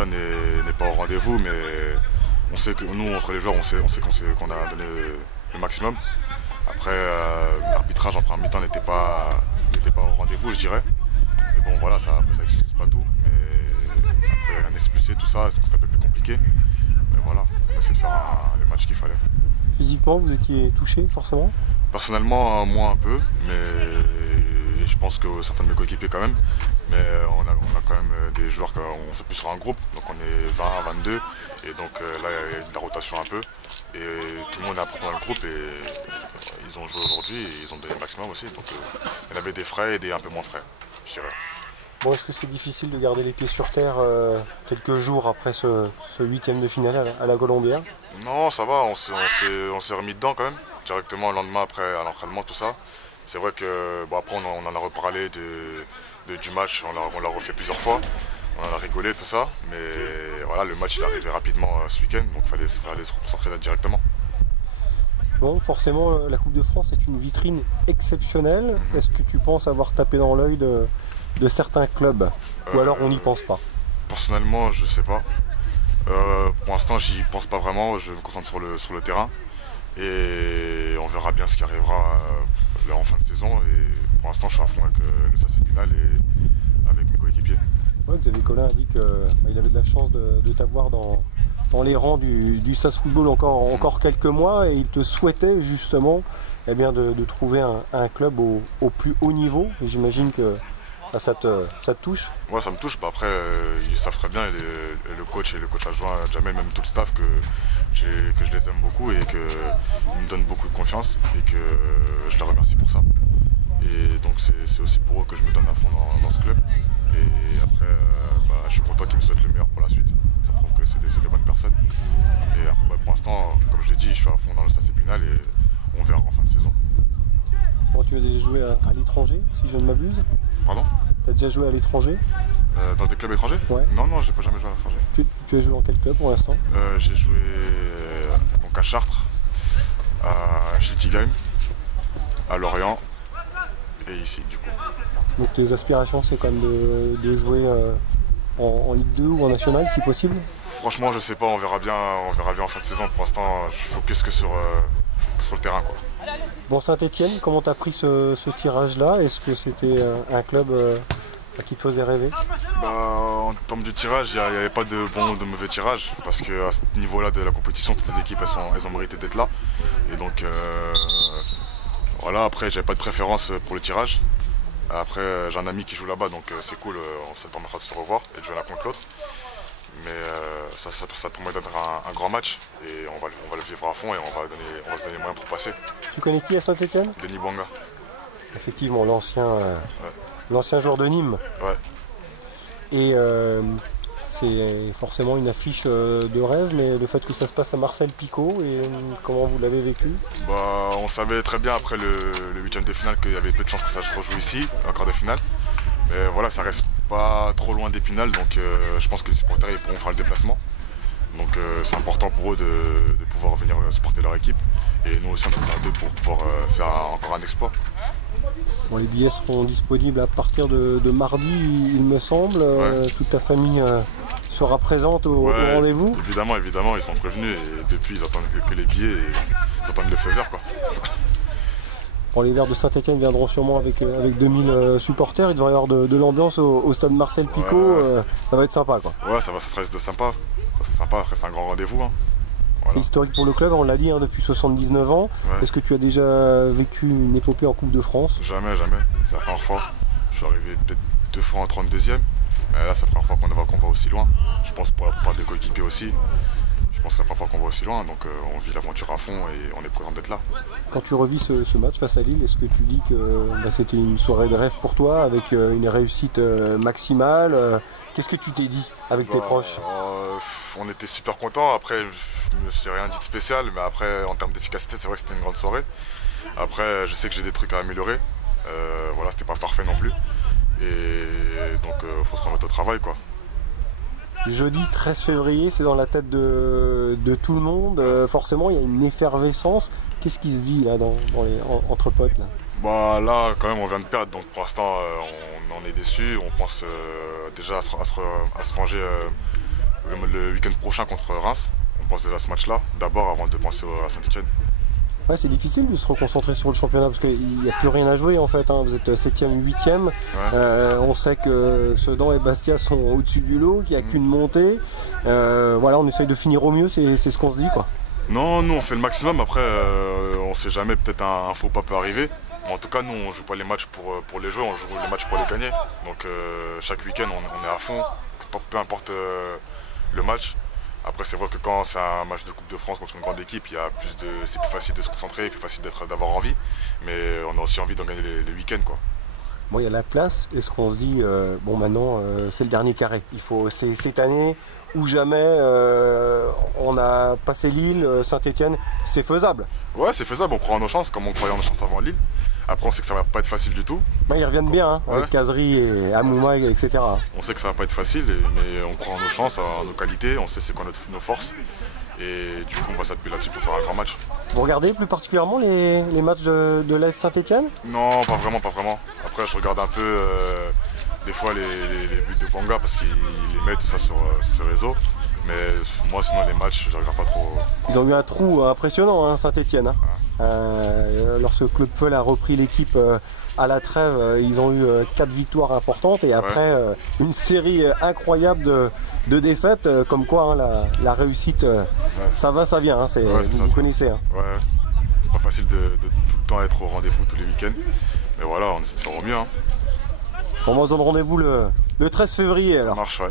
résultat n'est pas au rendez-vous, mais on sait que nous, entre les joueurs, on sait qu'on a donné le maximum. Après, l'arbitrage en première mi-temps n'était pas au rendez-vous, je dirais. Mais bon, voilà, ça n'excuse pas tout. Mais après, un expulsé, tout ça, donc c'est un peu plus compliqué. Mais voilà, on a essayé de faire le match qu'il fallait. Physiquement, vous étiez touché, forcément? Personnellement, moi un peu, mais je pense que certains de mes coéquipiers quand même. Mais on a quand même des joueurs, on s'appuie sur un groupe, donc on est 20, 22. Et donc là, il y a de la rotation un peu. Et tout le monde est important dans le groupe et ils ont joué aujourd'hui et ils ont donné le maximum aussi. Donc il y en avait des frais et des un peu moins frais, je dirais. Bon, est-ce que c'est difficile de garder les pieds sur terre quelques jours après ce 8e de finale à la Colombière? Non, ça va, on s'est remis dedans quand même, directement le lendemain après à l'entraînement, tout ça. C'est vrai que bon, après on en a reparlé du match, on l'a refait plusieurs fois, on en a rigolé, tout ça. Mais voilà, le match il est arrivé rapidement ce week-end, donc il fallait se concentrer là directement. Bon, forcément, la Coupe de France est une vitrine exceptionnelle. Est-ce que tu penses avoir tapé dans l'œil de certains clubs, ou alors on n'y pense pas? Personnellement, je sais pas. Pour l'instant, j'y pense pas vraiment. Je me concentre sur le terrain et on verra bien ce qui arrivera là en fin de saison. Et pour l'instant, je suis à fond avec le SAS Épinal et avec mes coéquipiers. Ouais, Xavier Collin a dit qu'il avait de la chance de t'avoir dans les rangs du SAS Football encore quelques mois, et il te souhaitait justement eh bien, de trouver un club au plus haut niveau. J'imagine que ça te touche? Ouais, ça me touche. Après, ils savent très bien, et le coach adjoint, Jamel, même tout le staff, que je les aime beaucoup et qu'ils me donnent beaucoup de confiance et que je les remercie pour ça. Et donc c'est aussi pour eux que je me donne à fond dans ce club. Et après, je suis content qu'ils me souhaitent le meilleur pour la suite. Ça prouve que c'est des bonnes personnes. Et après, pour l'instant, comme je l'ai dit, je suis à fond dans le SAS Épinal et on verra en fin de saison. Bon, tu as déjà joué à l'étranger, si je ne m'abuse? Pardon? Tu as déjà joué à l'étranger? Dans des clubs étrangers? Ouais. Non, j'ai pas jamais joué à l'étranger. Tu as joué dans quel club pour l'instant? J'ai joué donc à Chartres, chez Tigheim, à Lorient et ici du coup. Donc tes aspirations, c'est quand même de jouer en Ligue 2 ou en National si possible? Franchement, je sais pas, on verra bien en fin de saison. Pour l'instant, je focus que sur le terrain, quoi. Bon, Saint-Etienne, comment tu as pris ce tirage-là? Est-ce que c'était un club qui te faisait rêver? En termes du tirage, il n'y avait pas de bon ou de mauvais tirage, parce qu'à ce niveau-là de la compétition, toutes les équipes elles ont mérité d'être là. Et donc voilà, après j'avais pas de préférence pour le tirage. Après j'ai un ami qui joue là-bas, donc c'est cool, ça permettra de se revoir et de jouer l'un contre l'autre. Mais ça permet d'être un grand match et on va le vivre à fond et on va se donner les moyens pour passer. Tu connais qui à Saint-Etienne? Denis Bouanga. Effectivement, l'ancien joueur de Nîmes. Ouais. Et c'est forcément une affiche de rêve, mais le fait que ça se passe à Marcel Picot, et comment vous l'avez vécu? On savait très bien après le 8e de finale qu'il y avait peu de chances que ça se rejoue ici, en quart de finale. Mais voilà, ça reste pas trop loin d'Épinal, donc je pense que les supporters ils pourront faire le déplacement. Donc c'est important pour eux de pouvoir venir supporter leur équipe. Et nous aussi on est là pour pouvoir faire encore un exploit. Bon, les billets seront disponibles à partir de mardi, il me semble. Ouais. Toute ta famille sera présente au rendez-vous? Évidemment, ils sont prévenus et depuis ils attendent que les billets et ils attendent le feu vert, quoi. Bon, les Verts de Saint-Etienne viendront sûrement avec 2000 supporters. Il devrait y avoir de l'ambiance au stade Marcel Picot. Ouais. Ça va être sympa, quoi. Ouais, ça reste sympa. Ça sera sympa, après c'est un grand rendez-vous. Hein. Voilà. C'est historique pour le club, on l'a dit, depuis 79 ans. Ouais. Est-ce que tu as déjà vécu une épopée en Coupe de France? Jamais. C'est la première fois. Je suis arrivé peut-être 2 fois en 32e. Mais là, c'est la première fois qu'on va aussi loin. Je pense pour la plupart des coéquipiers aussi. Je pense que c'est la première fois qu'on va aussi loin. Donc on vit l'aventure à fond et on est content d'être là. Quand tu revis ce match face à Lille, est-ce que tu dis que c'était une soirée de rêve pour toi, avec une réussite maximale? Qu'est-ce que tu t'es dit avec tes proches? On était super contents. Après, je me suis rien dit de spécial. Mais après, en termes d'efficacité, c'est vrai que c'était une grande soirée. Après, je sais que j'ai des trucs à améliorer. Voilà, c'était pas parfait non plus. Et donc, faut se remettre au travail, quoi. Jeudi 13 février, c'est dans la tête de tout le monde. Forcément, il y a une effervescence. Qu'est-ce qui se dit là entre potes là? Là, quand même, on vient de perdre. Donc, pour l'instant, on est déçus. On pense déjà à se venger le week-end prochain contre Reims. On pense déjà à ce match-là, d'abord avant de penser à Saint-Etienne. Ouais, c'est difficile de se reconcentrer sur le championnat parce qu'il n'y a plus rien à jouer en fait. Hein. Vous êtes 7e, 8e. Ouais. On sait que Sedan et Bastia sont au-dessus du lot, qu'il n'y a qu'une montée. Voilà, on essaye de finir au mieux, c'est ce qu'on se dit, quoi. Non, nous on fait le maximum. Après, on ne sait jamais, peut-être un faux pas peut arriver. En tout cas, nous on ne joue pas les matchs pour les jouer, on joue les matchs pour les gagner. Donc chaque week-end on est à fond, peu importe le match. Après, c'est vrai que quand c'est un match de Coupe de France contre une grande équipe, c'est plus facile de se concentrer, plus facile d'avoir envie. Mais on a aussi envie d'en gagner les week-ends, quoi. Bon, il y a la place. Est-ce qu'on se dit, bon, maintenant, c'est le dernier carré. C'est cette année ou jamais. On a passé Lille, Saint-Etienne. C'est faisable. Ouais, c'est faisable. On croit en nos chances, comme on croyait en nos chances avant Lille. Après, on sait que ça va pas être facile du tout. Bah, ils reviennent bien, hein, avec Kazri et Amouma, etc. On sait que ça va pas être facile, mais on croit en nos chances, en nos qualités. On sait c'est quoi nos forces. Et du coup, on va s'appuyer là-dessus pour faire un grand match. Vous regardez plus particulièrement les matchs de l'AS Saint-Etienne? Non, pas vraiment. Après, je regarde un peu des fois les buts de Banga parce qu'il les met tout ça sur ses réseaux. Mais moi, sinon, les matchs, je ne regarde pas trop. Ils ont eu un trou impressionnant, hein, Saint-Etienne. Hein. Lorsque Claude Puel a repris l'équipe à la trêve, ils ont eu 4 victoires importantes et après une série incroyable de défaites, comme quoi hein, la réussite, ça va, ça vient, hein, vous connaissez. Hein. Ouais, c'est pas facile de tout le temps être au rendez-vous tous les week-ends, mais voilà, on essaie de faire au mieux. Hein. On va se donne rendez-vous le 13 février. Ça alors. marche, ouais.